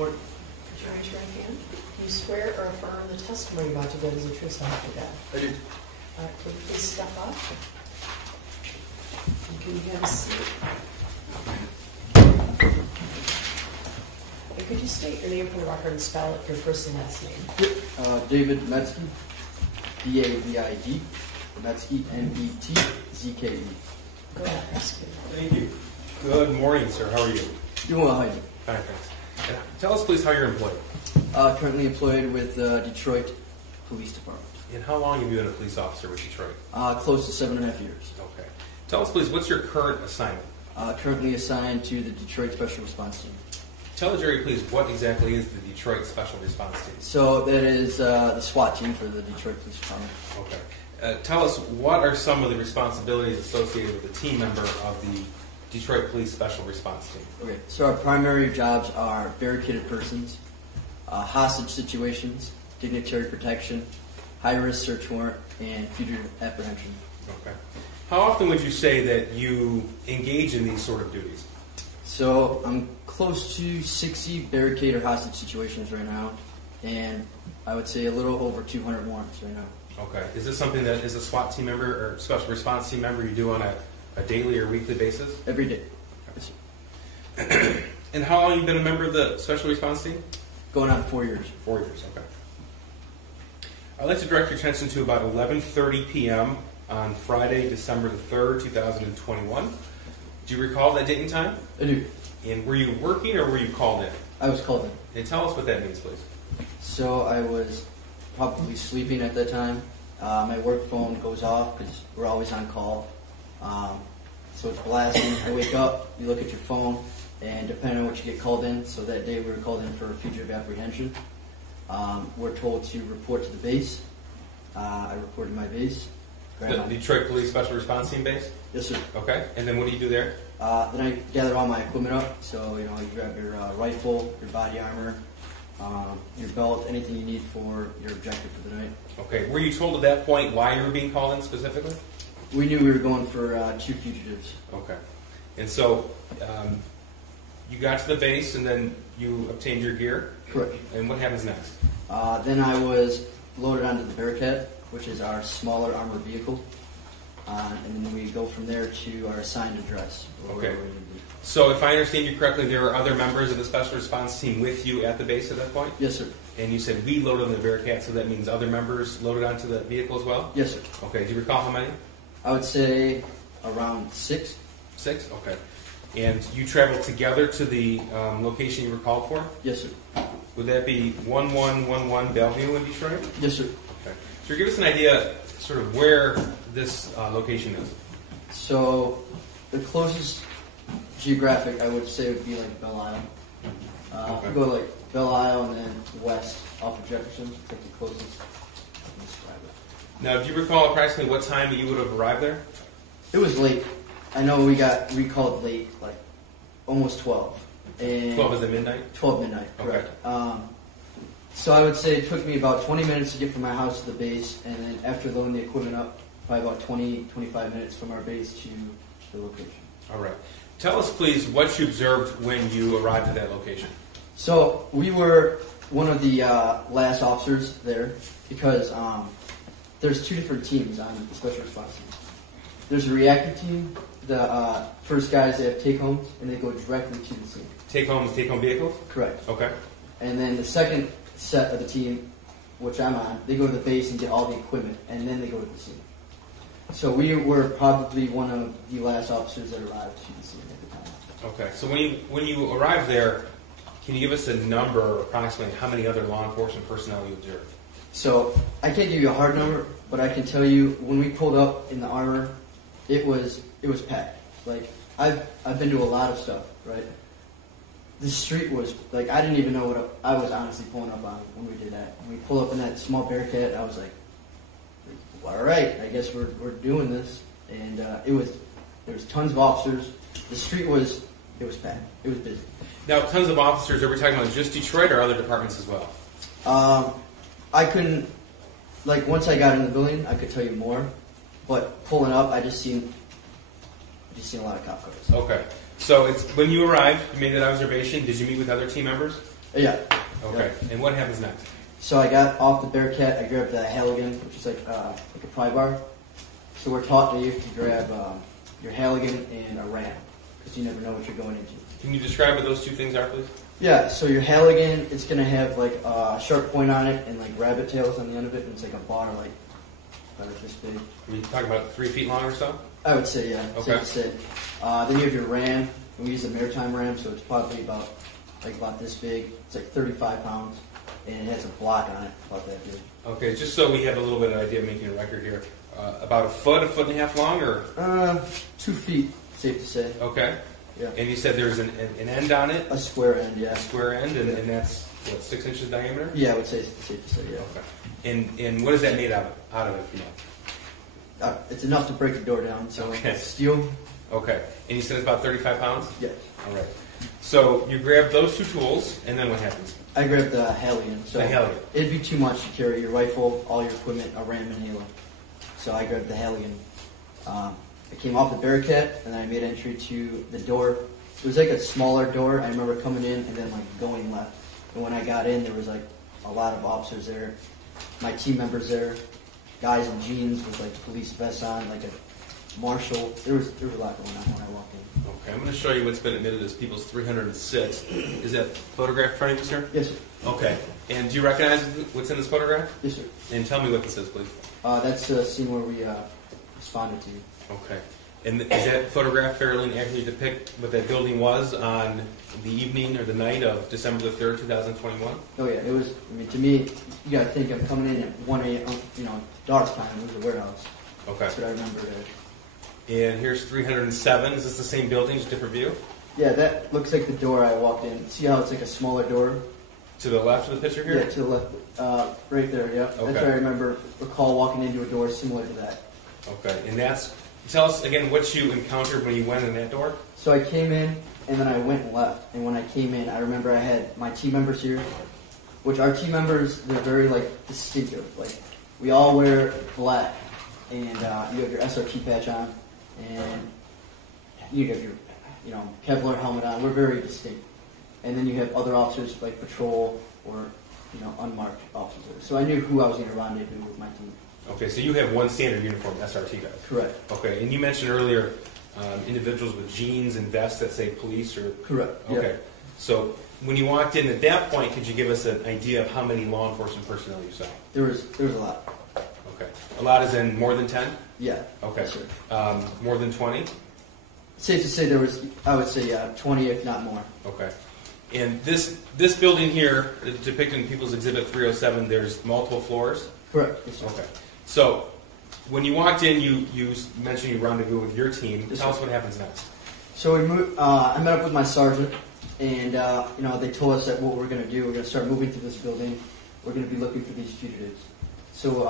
Morning. Could you raise your right hand? Do you swear or affirm the testimony you're about to give is the truth, so help you God? I do. All right, could you please step up? And can you have a seat? And could you state your name for the record and spell it, your first and last name? Yep. David Metzke, D-A-V-I-D, Metzke, M-E-T-Z-K-E. Go ahead, ask you. Thank you. Good morning, sir. How are you? Doing well, how are you? Fine, thanks. And tell us, please, how you're employed. Currently employed with Detroit Police Department. And how long have you been a police officer with Detroit? Close to 7.5 years. Okay. Tell us, please, what's your current assignment? Currently assigned to the Detroit Special Response Team. Tell the jury, please, what exactly is the Detroit Special Response Team? So that is the SWAT team for the Detroit Police Department. Okay. Tell us, what are some of the responsibilities associated with a team member of the Detroit Police Special Response Team? Okay, so our primary jobs are barricaded persons, hostage situations, dignitary protection, high-risk search warrant, and fugitive apprehension. Okay. How often would you say that you engage in these sort of duties? So I'm close to 60 barricade or hostage situations right now, and I would say a little over 200 warrants right now. Okay. Is this something that, as a SWAT team member or special response team member, you do on a daily or weekly basis? Every day. Okay. And how long have you been a member of the special response team? Going on 4 years. 4 years, okay. I'd like to direct your attention to about 11:30 p.m. on Friday, December the 3rd, 2021. Do you recall that date and time? I do. And were you working or were you called in? I was called in. And tell us what that means, please. So I was probably sleeping at that time. My work phone goes off because we're always on call. So it's blasting. I wake up, you look at your phone, and depending on what you get called in, so that day we were called in for fugitive apprehension. We're told to report to the base. I reported my base. The Detroit Police Special Response Team base? Yes, sir. Okay. And then what do you do there? Then I gather all my equipment up. So, you grab your rifle, your body armor, your belt, anything you need for your objective for the night. Okay. Were you told at that point why you were being called in specifically? We knew we were going for 2 fugitives. Okay. And so you got to the base and then you obtained your gear? Correct. And what happens next? Then I was loaded onto the Bearcat, which is our smaller armored vehicle. And then we go from there to our assigned address. Okay. So if I understand you correctly, there were other members of the Special Response Team with you at the base at that point? Yes, sir. And you said we loaded on the Bearcat, so that means other members loaded onto the vehicle as well? Yes, sir. Okay. Do you recall how many? I would say around 6. 6? Okay. And you traveled together to the location you were called for? Yes, sir. Would that be 1111 Bellevue in Detroit? Yes, sir. Okay. So give us an idea sort of where this location is. So the closest geographic I would say would be like Belle Isle. Okay. If you go to like Belle Isle and then west off of Jefferson, it's like the closest. I can describe it. Now, do you recall approximately what time you would have arrived there? It was late. I know we got recalled late, like almost 12. And 12 is at midnight? 12 midnight, Okay. correct. So I would say it took me about 20 minutes to get from my house to the base, and then after loading the equipment up, probably about 20-25 minutes from our base to the location. All right. Tell us, please, what you observed when you arrived at that location. So we were one of the last officers there because there's 2 different teams on the special response team. There's a reactive team. The first guys, they have take-homes, and they go directly to the scene. Take-home vehicles? Correct. Okay. And then the second set of the team, which I'm on, they go to the base and get all the equipment, and then they go to the scene. So we were probably one of the last officers that arrived to the scene at the time. Okay. So when you arrived there, can you give us a number, approximately how many other law enforcement personnel you observed? So I can't give you a hard number, but I can tell you when we pulled up in the armor, it was packed. Like I've been to a lot of stuff, right? The street was like I didn't even know what I was honestly pulling up on when we did that. When we pulled up in that small Bearcat, I was like, all right, I guess we're doing this. And there was tons of officers. The street was packed. It was busy. Now, tons of officers. Are we talking about just Detroit or other departments as well? I couldn't, like, once I got in the building, I could tell you more. But pulling up, I just seen a lot of cop cars. Okay. So it's when you arrived, you made that observation. Did you meet with other team members? Yeah. Okay. Yep. And what happens next? So I got off the Bearcat, I grabbed the Halligan, which is like a pry bar. So we're taught that you have to grab your Halligan and a ram, because you never know what you're going into. Can you describe what those two things are, please? Yeah, so your Halligan, it's going to have like a sharp point on it and like rabbit tails on the end of it, and it's like a bar like about this big. Are you talking about 3 feet long or so? I would say, yeah. Okay. Safe to say. Then you have your ram, and we use a maritime ram, so it's probably about this big. It's like 35 pounds, and it has a block on it about that big. Okay, just so we have a little bit of an idea of making a record here. About a foot and a half long, or? 2 feet, safe to say. Okay. Yeah. And you said there's an end on it? A square end, yeah. A square end, and that's, what, 6 inches diameter? Yeah, I would say it's safe to say, yeah. Okay. And what is that made out of, if you know? It's enough to break the door down, so Okay. it's steel. Okay. And you said it's about 35 pounds? Yes. All right. So you grab those two tools, and then what happens? I grabbed the Halligan. So The Halligan. it'd be too much to carry your rifle, all your equipment, a ram, and halo. So I grabbed the Halligan. I came off the Bearcat, and then I made entry to the door. It was like a smaller door. I remember coming in and then like going left. And when I got in, there was like a lot of officers there, my team members there, guys in jeans with like police vests on, like a marshal. There was a lot going on when I walked in. Okay, I'm going to show you what's been admitted as People's 306. Is that photograph in front of you, sir? Yes, sir. Okay. And do you recognize what's in this photograph? Yes, sir. And tell me what this is, please. That's the scene where we responded to you. Okay. And is that photograph fairly accurately depict what that building was on the evening or the night of December the 3rd, 2021? Oh yeah, it was. I mean, to me, you got to think I'm coming in at 1 a.m. Dark time. It was a warehouse. Okay. That's what I remember there. And here's 307. Is this the same building, just different view? Yeah, that looks like the door I walked in. See how it's like a smaller door? To the left of the picture here? Yeah, to the left, right there. Yeah, Okay. that's what I recall walking into a door similar to that. Okay. And tell us again what you encountered when you went in that door. So I came in, and then I went and left. And when I came in, I remember I had my team members here, which our team members, they're very like distinctive. Like we all wear black, and you have your SRT patch on, and you have your Kevlar helmet on. We're very distinct. And then you have other officers like patrol or unmarked officers. So I knew who I was going to rendezvous with my team. Okay, so you have one standard uniform, SRT guys. Correct. Okay, and you mentioned earlier individuals with jeans and vests that say police or... Correct. Okay, Yeah. so when you walked in at that point, could you give us an idea of how many law enforcement personnel you saw? There was a lot. Okay. A lot is in more than 10? Yeah. Okay. Yes, sir. More than 20? Safe to say there was, I would say, 20 if not more. Okay. And this building here, depicted in People's Exhibit 307, there's multiple floors? Correct. Yes, sir. Okay. So, when you walked in, you mentioned you rendezvous with your team. Yes, Tell sir. us what happens next. So we moved, I met up with my sergeant, and they told us that what we're going to do, we're going to start moving through this building. We're going to be looking for these fugitives. So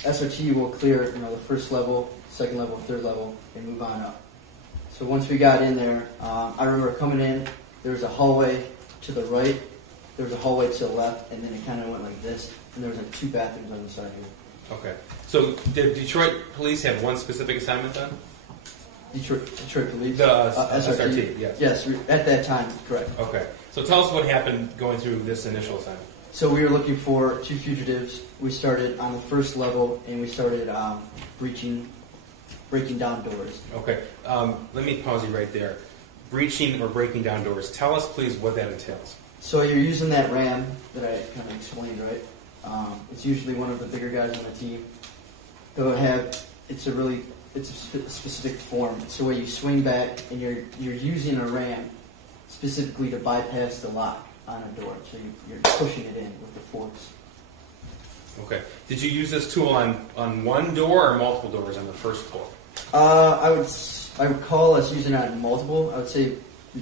SRT will clear the first level, second level, third level, and move on up. So once we got in there, I remember coming in. There was a hallway to the right, there was a hallway to the left, and then it kind of went like this, and there was like 2 bathrooms on the side here. Okay. So, did Detroit police have one specific assignment then? Detroit Police? The SRT, SRT, yes. Yes, at that time, correct. Okay. So tell us what happened going through this initial assignment. So we were looking for 2 fugitives. We started on the first level, and we started breaking down doors. Okay. Let me pause you right there. Breaching or breaking down doors. Tell us, please, what that entails. So you're using that ram that I kind of explained, right? It's usually one of the bigger guys on the team. It's a specific form. It's the way you swing back, and you're using a ram specifically to bypass the lock on a door. So you're pushing it in with the force. Okay. Did you use this tool on one door or multiple doors on the first floor? I would call us using it on multiple. I would say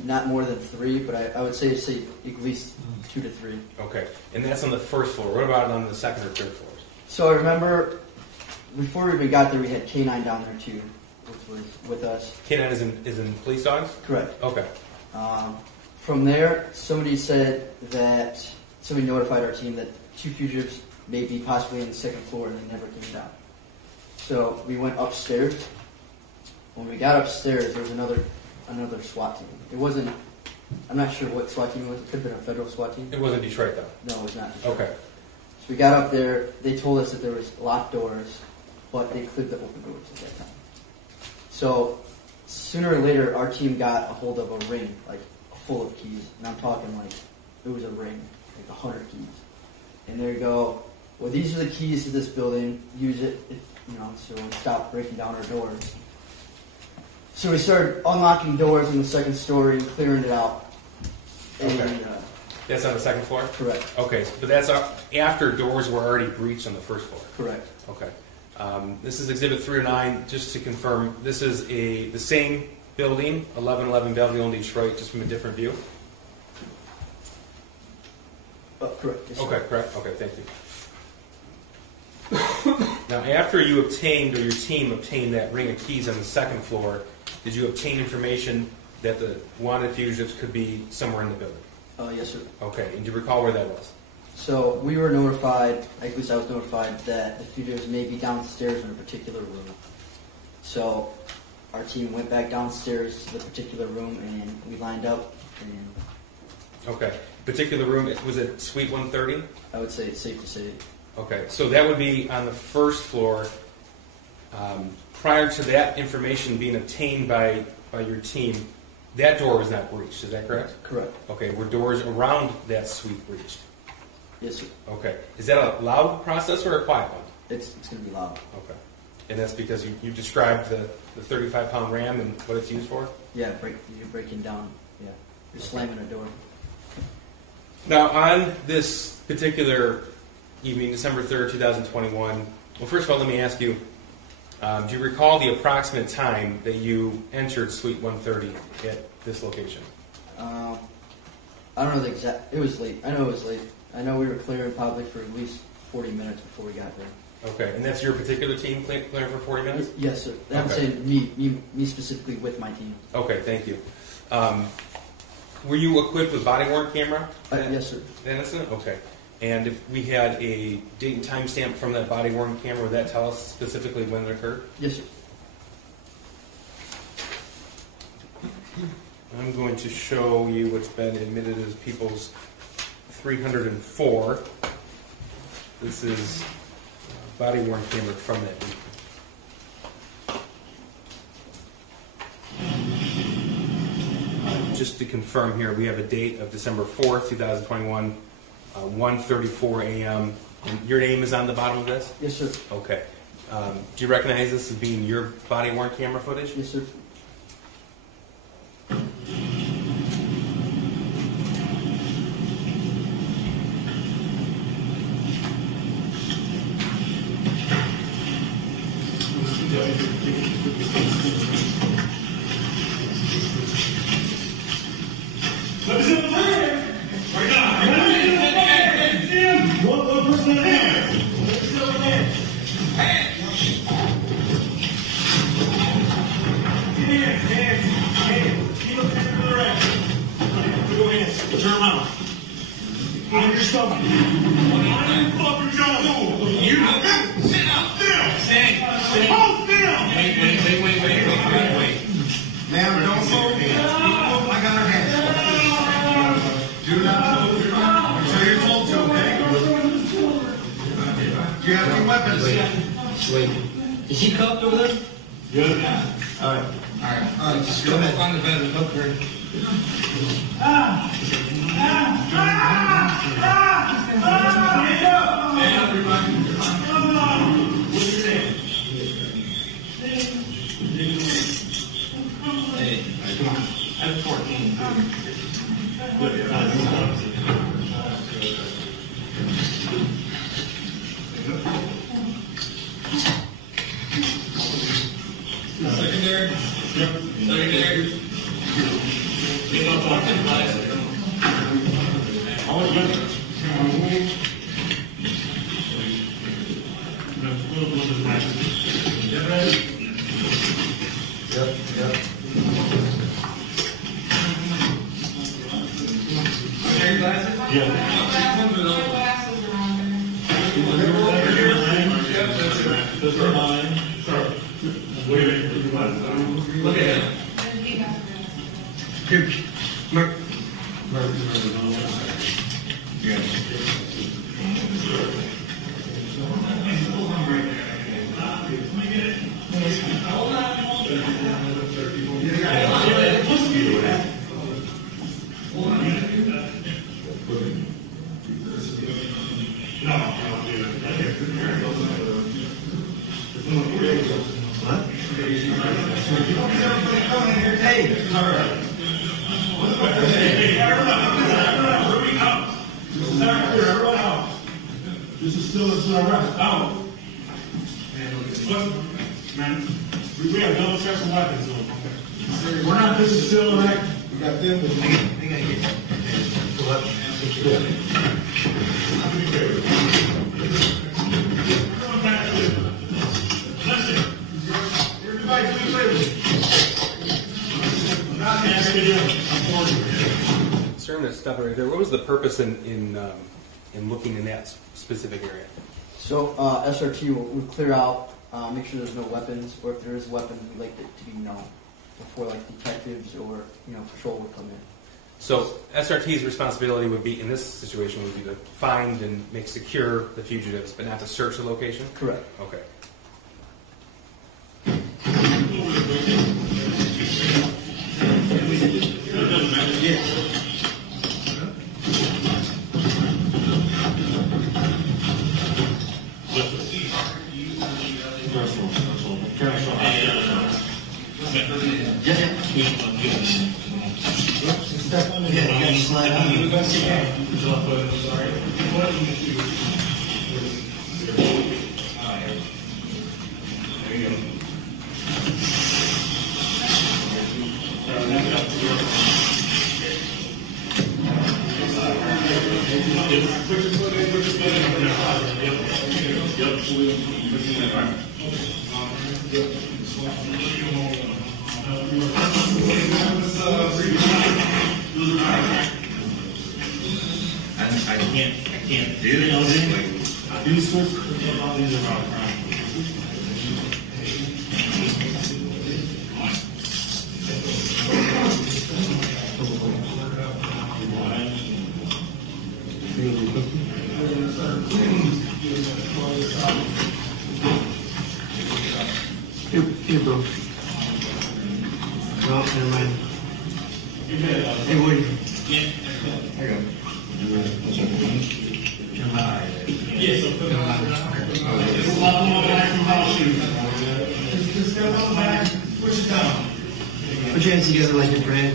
not more than 3, but I would say at least 2 to 3. Okay. And that's on the first floor. What about on the second or third floors? So I remember before we even got there, we had K9 down there too, which was with us. K9 is in police dogs? Correct. Okay. From there, somebody notified our team that 2 fugitives may be possibly on the second floor, and they never came down. So we went upstairs. When we got upstairs, there was another SWAT team. It wasn't I'm not sure what SWAT team it was. It could have been a federal SWAT team. It wasn't Detroit, though. No, it was not. Okay. So we got up there. They told us that there was locked doors, but they cleared the open doors at that time. So sooner or later, our team got a hold of a ring, like full of keys. And I'm talking like it was a ring, like 100 keys. And there you go. Well, these are the keys to this building. Use it, so we stop breaking down our doors. So we started unlocking doors in the second story and clearing it out. And, Okay. That's on the second floor? Correct. Okay, but that's after doors were already breached on the first floor? Correct. Okay. This is Exhibit 309. Just to confirm, this is the same building, 1111 Belleville, Detroit, just from a different view? Correct. Yes, Okay, correct. Okay, thank you. Now, after you obtained, or your team obtained that ring of keys on the second floor, did you obtain information that the wanted fugitives could be somewhere in the building? Yes, sir. Okay, and do you recall where that was? So we were notified, at least I was notified, that the fugitives may be downstairs in a particular room. So our team went back downstairs to the particular room and we lined up. And Okay, particular room, was it Suite 130? I would say it's safe to say. Okay, so that would be on the first floor. Prior to that information being obtained by your team, that door was not breached, is that correct? Correct. Okay, were doors around that suite breached? Yes, sir. Okay, is that a loud process or a quiet one? It's going to be loud. Okay, and that's because you described the 35-pound ram and what it's used for? Yeah, you're breaking down. Yeah, you're slamming a door. Now, on this particular evening, December 3rd, 2021, well, first of all, let me ask you, do you recall the approximate time that you entered Suite 130 at this location? I don't know the exact. It was late. I know it was late. I know we were clearing probably for at least 40 minutes before we got there. Okay, and that's your particular team clearing for 40 minutes? Yes, sir. I'm Okay. saying me specifically with my team. Okay, thank you. Were you equipped with body-worn camera? Yes, sir. That incident? Okay. And if we had a date and time stamp from that body-worn camera, would that tell us specifically when it occurred? Yes, sir. I'm going to show you what's been admitted as People's 304. This is a body-worn camera from that week. Just to confirm here, we have a date of December 4th, 2021, 1:34 a.m. And your name is on the bottom of this? Yes, sir. Okay. Do you recognize this as being your body-worn camera footage? Yes, sir. Turn around. On your stomach. Fucking go. You sit down. Stay. Hold still. Wait. Ma'am, don't move. I got her hands. Do not move. So you're told to, okay? Do you have any weapons? Wait. Is he cuffed over there? Good. All right. Just go ahead. On the bed and hook her. I'm 14. Secondary. Give up on the glasses. Look at him. Here, Mark. This is still a arrest. Out. Man, we have double checks and weapons. Okay. We're not. This is still an act. We got them. They got here. Listen, everybody, do your favor. Not asking you. Sir, I'm going to stop right there. What was the purpose in looking in that specific area? So SRT will clear out, make sure there's no weapons, or if there is a weapon, we'd like it to be known before like detectives or patrol would come in. So SRT's responsibility would be, in this situation, would be to find and make secure the fugitives, but not to search the location? Correct. Okay. I can't do it. These sorts of things are about crime. Here, bro. No, never mind. Hey, Woody. Yeah. There you go. Yes. Push it down. Put your hands together like your friend.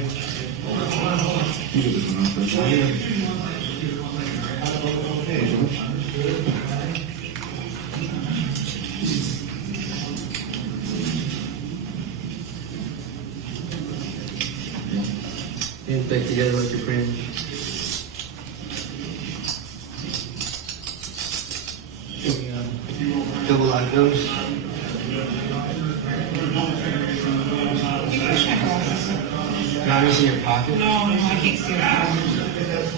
Hands back together like your friend. Double lock those. Got this in your pocket? No, I can't see it. That's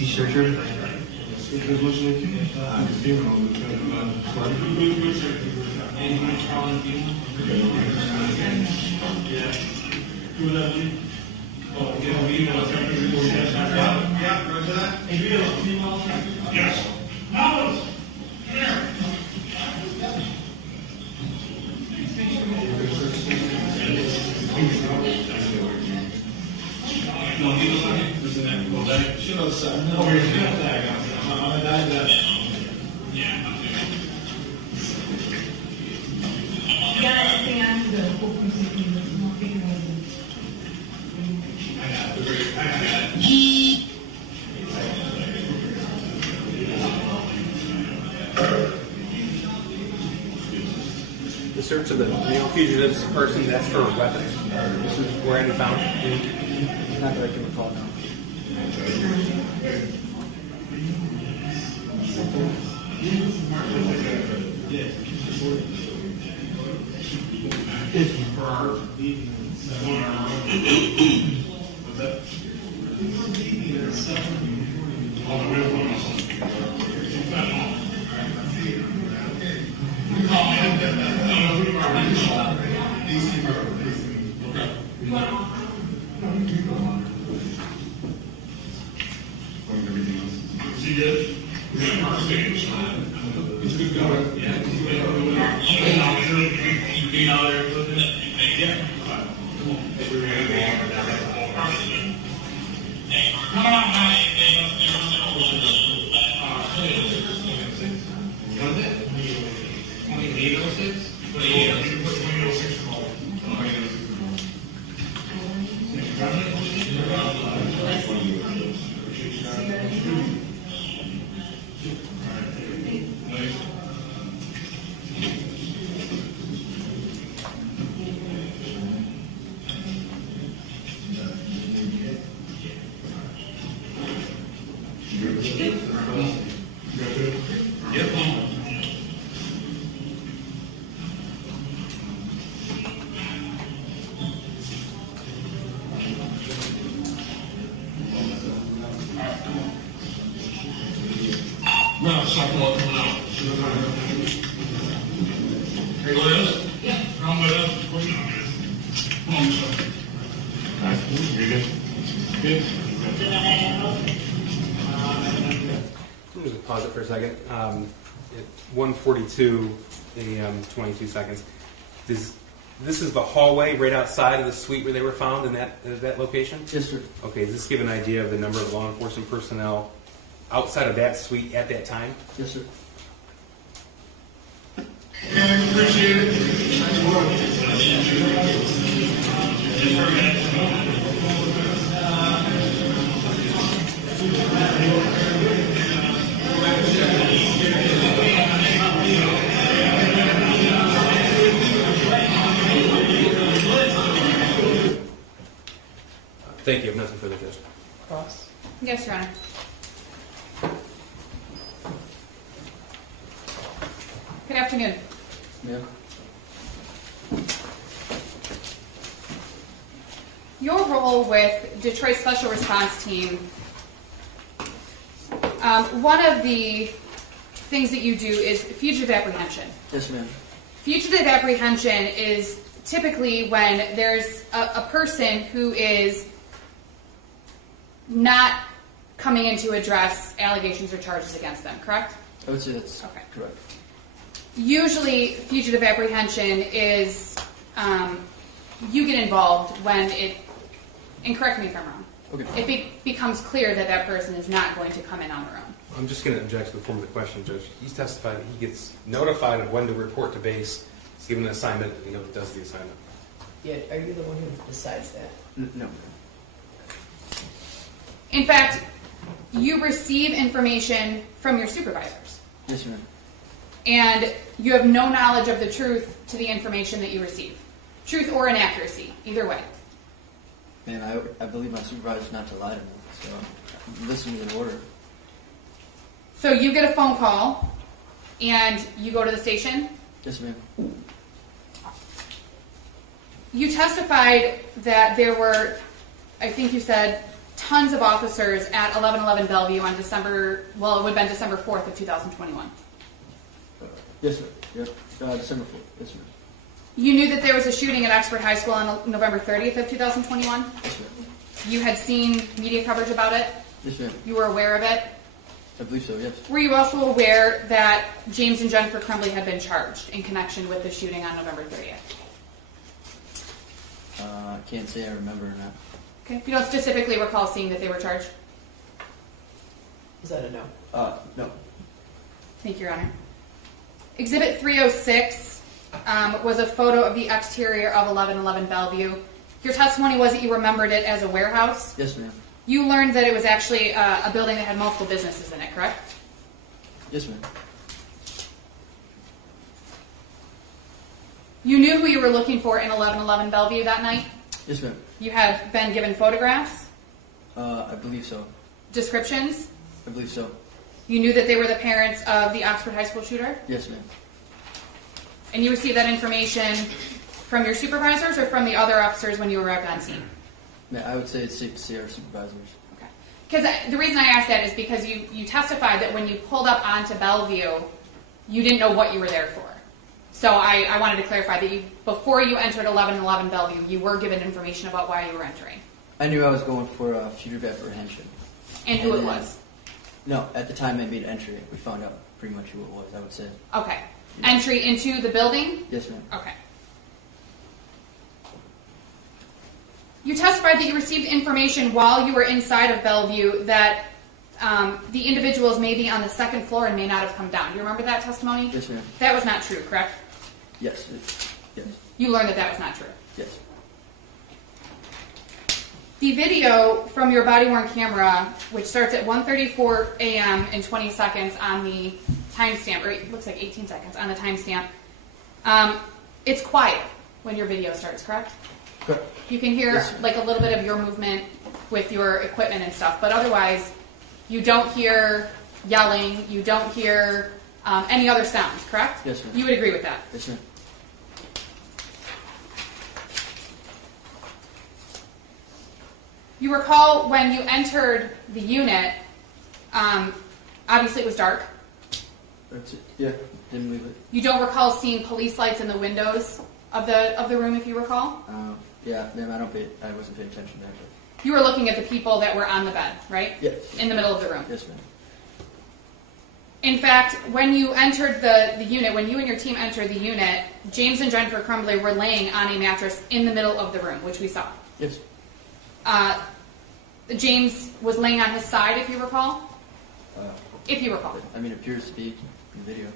You search her? Yes. Now, here. The search of the male fugitive's person, that's for weapons. This is where any found? Not that I can recall now. Everything else. See good? Yeah, it's good going. Yeah. Come on, man. What is it? 2806? 2806 call. 2806 call. No, sophomore coming out. Hey, what else? Yeah. Come with us. Come on, sir. Nice. You good? Good. I'm just going to pause it for a second. At 1:42 a.m., 22 seconds. This is the hallway right outside of the suite where they were found in that location? Yes, sir. Okay, does this give an idea of the number of law enforcement personnel outside of that suite at that time? Yes, sir. Appreciate it. Nice work. Thank you. I have nothing further, Judge. Cross. Yes, Your Honor. Good afternoon. Yeah. Your role with Detroit Special Response Team, one of the things that you do is fugitive apprehension. Yes, ma'am. Fugitive apprehension is typically when there's a person who is not coming in to address allegations or charges against them, correct? I would say that's Okay. correct. Usually, fugitive apprehension is you get involved when it, and correct me if I'm wrong, Okay. if it becomes clear that that person is not going to come in on their own. I'm just going to object to the form of the question, Judge. He's testified that he gets notified of when to report to base. He's given an assignment, and he does the assignment. Yeah, are you the one who decides that? No. In fact, you receive information from your supervisors, Yes, ma'am. and you have no knowledge of the truth to the information that you receive. Truth or inaccuracy, either way. Man, I believe my supervisor not to lie to me, so I'm listening to the order. So you get a phone call, and you go to the station. Yes, ma'am. You testified that there were, I think you said, tons of officers at 1111 Bellevue on December 4th of 2021. Yes, sir. Yep. December 4th. Yes, ma'am. You knew that there was a shooting at Oxford High School on November 30th of 2021. Yes, ma'am. You had seen media coverage about it. Yes, ma'am. You were aware of it. I believe so, yes. Were you also aware that James and Jennifer Crumbley had been charged in connection with the shooting on November 30th? I can't say I remember or not. Okay. You don't specifically recall seeing that they were charged? Is that a no? No. Thank you, Your Honor. Exhibit 306 was a photo of the exterior of 1111 Bellevue. Your testimony was that you remembered it as a warehouse. Yes, ma'am. You learned that it was actually a building that had multiple businesses in it, correct? Yes, ma'am. You knew who you were looking for in 1111 Bellevue that night? Yes, ma'am. You had been given photographs, I believe so. descriptions. I believe so. You knew that they were the parents of the Oxford High School shooter? Yes, ma'am. And you received that information from your supervisors or from the other officers when you arrived on scene? Yeah, I would say it's safe to say our supervisors. Okay. Because the reason I asked that is because you testified that when you pulled up onto Bellevue, you didn't know what you were there for. So I wanted to clarify that before you entered 1111 Bellevue, you were given information about why you were entering. I knew I was going for a fugitive apprehension. And who it was. No, at the time I made entry, we found out pretty much who it was, I would say. Okay. Entry into the building? Yes, ma'am. Okay. You testified that you received information while you were inside of Bellevue that the individuals may be on the second floor and may not have come down. Do you remember that testimony? Yes, ma'am. That was not true, correct? Yes. Yes. You learned that that was not true. Yes. The video from your body-worn camera, which starts at 1:34 a.m. and 20 seconds on the timestamp, or it looks like 18 seconds on the timestamp, it's quiet when your video starts, correct? Correct. You can hear Yes, like a little bit of your movement with your equipment and stuff, but otherwise you don't hear yelling, you don't hear any other sounds, correct? Yes, ma'am. You would agree with that? Yes, ma'am. You recall when you entered the unit, obviously it was dark. That's it. Yeah, didn't leave it. You don't recall seeing police lights in the windows of the room, if you recall? Yeah, ma'am, I wasn't paying attention to that. But You were looking at the people that were on the bed, right? yes. In the middle of the room. Yes, ma'am. In fact, when you entered the unit, when you and your team entered the unit, James and Jennifer Crumbley were laying on a mattress in the middle of the room, which we saw. Yes. James was laying on his side, if you recall? If you recall. I mean, it appears to be in the video.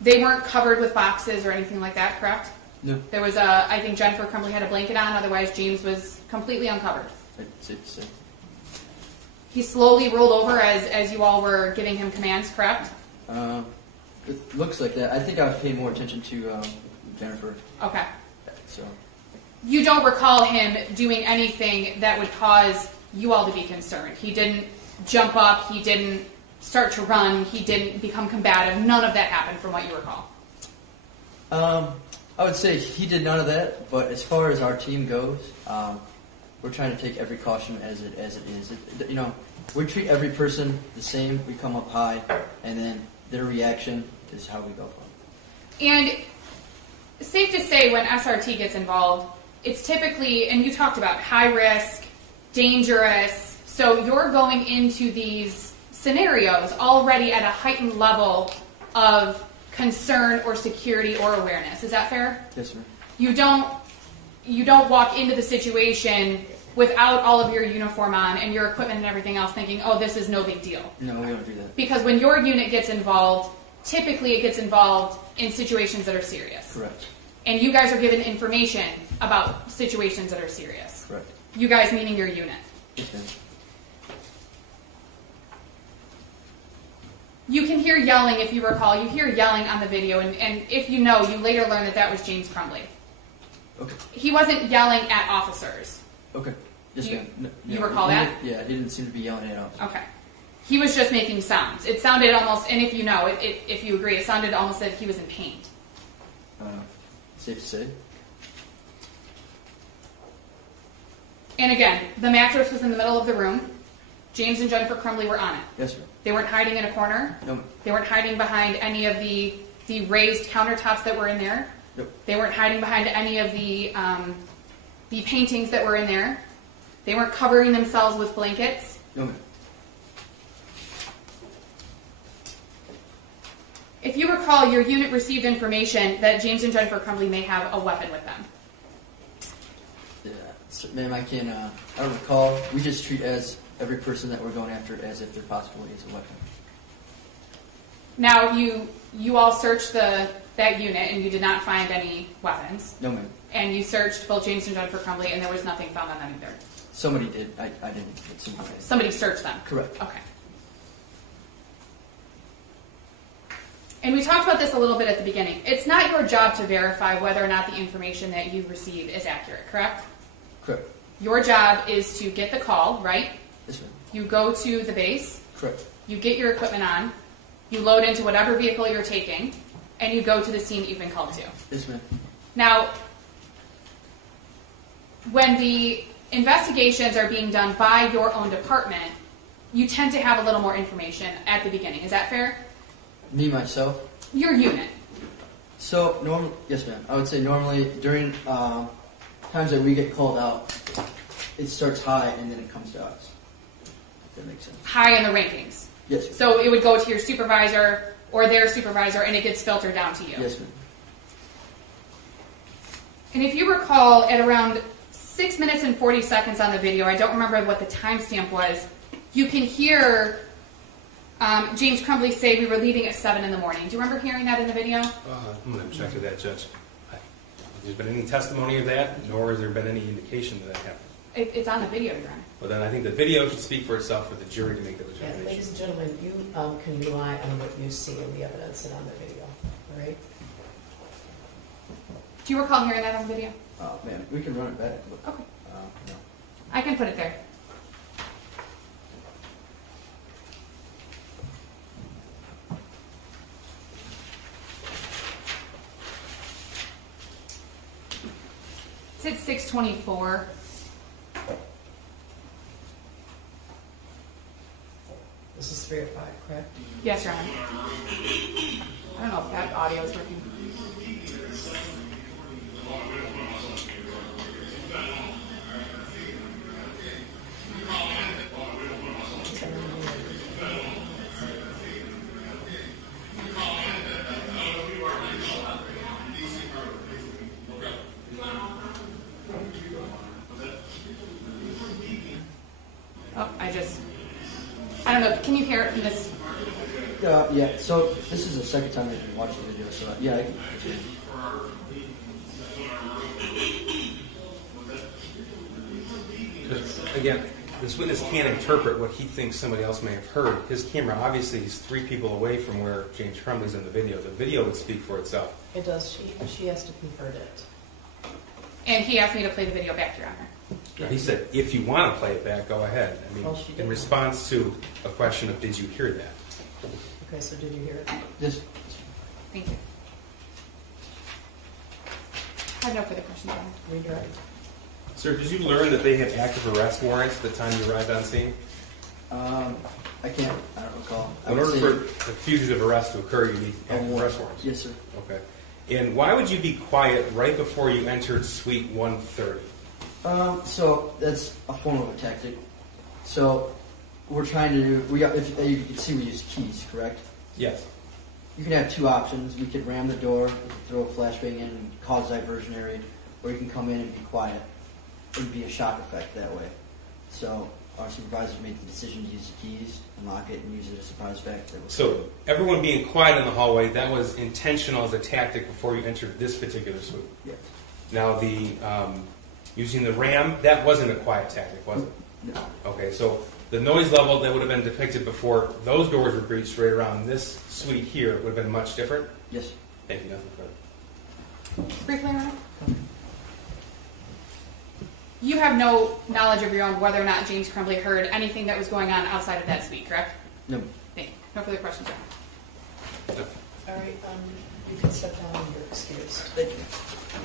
They weren't covered with boxes or anything like that, correct? No. There was I think Jennifer Crumbley had a blanket on, otherwise James was completely uncovered. It's safe to say. He slowly rolled over as you all were giving him commands, correct? It looks like that. I think I was paying more attention to Jennifer. Okay. So. You don't recall him doing anything that would cause you all to be concerned. He didn't jump up, he didn't start to run, he didn't become combative. None of that happened from what you recall. I would say he did none of that, but as far as our team goes, we're trying to take every caution as it is. We treat every person the same. We come up high, and then their reaction is how we go from. And safe to say, when SRT gets involved, it's typically, and you talked about high risk, dangerous, so you're going into these scenarios already at a heightened level of concern or security or awareness. Is that fair? Yes, ma'am. You don't walk into the situation without all of your uniform on and your equipment and everything else thinking, oh, this is no big deal. No, we don't do that. Because when your unit gets involved, typically it gets involved in situations that are serious. Correct. And you guys are given information about situations that are serious. Correct. You guys meaning your unit. Yes, ma'am. You can hear yelling, if you recall. You hear yelling on the video, and if you know, you later learn that was James Crumbley. Okay. He wasn't yelling at officers. Okay. Yes, You- ma'am. No, you no, recall he that? didn't- Yeah, he didn't seem to be yelling at us. Okay. He was just making sounds. It sounded almost, and if you know, if you agree, it sounded almost that he was in pain. Safe to say. And again, the mattress was in the middle of the room. James and Jennifer Crumbley were on it. Yes, ma'am. They weren't hiding in a corner. No, ma'am. They weren't hiding behind any of the raised countertops that were in there. Nope. They weren't hiding behind any of the paintings that were in there. They weren't covering themselves with blankets. No, ma'am. If you recall, your unit received information that James and Jennifer Crumbley may have a weapon with them. Yeah, so, ma'am, I don't recall. We just treat every person that we're going after as if there possibly is a weapon. Now, you all searched that unit and you did not find any weapons. No, ma'am. And you searched both James and Jennifer Crumbley and there was nothing found on them either. Somebody did. I didn't. But somebody did. Somebody searched them. Correct. Okay. And we talked about this a little bit at the beginning. It's not your job to verify whether or not the information that you receive is accurate, correct? Correct. Your job is to get the call, right? Yes, ma'am. You go to the base, Correct. you get your equipment on, you load into whatever vehicle you're taking, and you go to the scene that you've been called to. Yes, ma'am. Now, when the investigations are being done by your own department, you tend to have a little more information at the beginning. Is that fair? Me, myself. Your unit. So, yes, ma'am. I would say normally during times that we get called out, it starts high and then it comes to us. If that makes sense. High in the rankings. Yes, ma'am. So it would go to your supervisor or their supervisor, and it gets filtered down to you. Yes, ma'am. And if you recall, at around 6 minutes and 40 seconds on the video, I don't remember what the timestamp was, you can hear James Crumbley say we were leaving at 7 in the morning. Do you remember hearing that in the video? I'm going to check to that, Judge. There's been any testimony of that, nor has there been any indication that happened. It's on the video, Your Honor. Well, then I think the video should speak for itself for the jury to make the Yeah, determination. ladies and gentlemen, you can rely on what you see in the evidence and on the video, all right? Do you recall hearing that on the video? Man, we can run it back. But, Okay. no. I can put it there. It's at 6:24. This is 3 or 5, correct? Yes, Your Honor. I don't know if that audio is working. Oh, I don't know. Can you hear it from this? Yeah, so this is the second time I've been watching the video, so yeah, I can. Again, this witness can't interpret what he thinks somebody else may have heard. His camera, obviously, is 3 people away from where James Crumbley's in the video. The video would speak for itself. It does. She has to convert it. And he asked me to play the video back, Your Honor. Now, he said, if you want to play it back, go ahead. I mean, Well, she in didn't. response to a question of, did you hear that? Okay, so did you hear it? Yes. Thank you. I have no further questions, Your Honor. Read your Sir, did you learn that they had active arrest warrants at the time you arrived on scene? I don't recall. I In would order say for a fugitive arrest to occur, you need active arrest warrants. Yes, sir. Okay. And why would you be quiet right before you entered suite 130? So that's a form of a tactic. So we're trying to do. If you can see, we use keys, correct? Yes. You can have 2 options. We could ram the door, we could throw a flashbang in and cause diversionary, or you can come in and be quiet. It would be a shock effect that way. So our supervisors made the decision to use the keys, unlock it, and use it as a surprise effect. So everyone being quiet in the hallway, that was intentional as a tactic before you entered this particular suite. Yes. Now the using the RAM, that wasn't a quiet tactic, was it? No. Okay, so the noise level that would have been depicted before those doors were breached right around this suite here would have been much different? Yes. Thank you, nothing further. Briefly, Your Honor. You have no knowledge of your own whether or not James Crumbley heard anything that was going on outside of that suite, correct? No. Thank you. No further questions, Your Honor. All right, you can step down and you're excused. Thank you.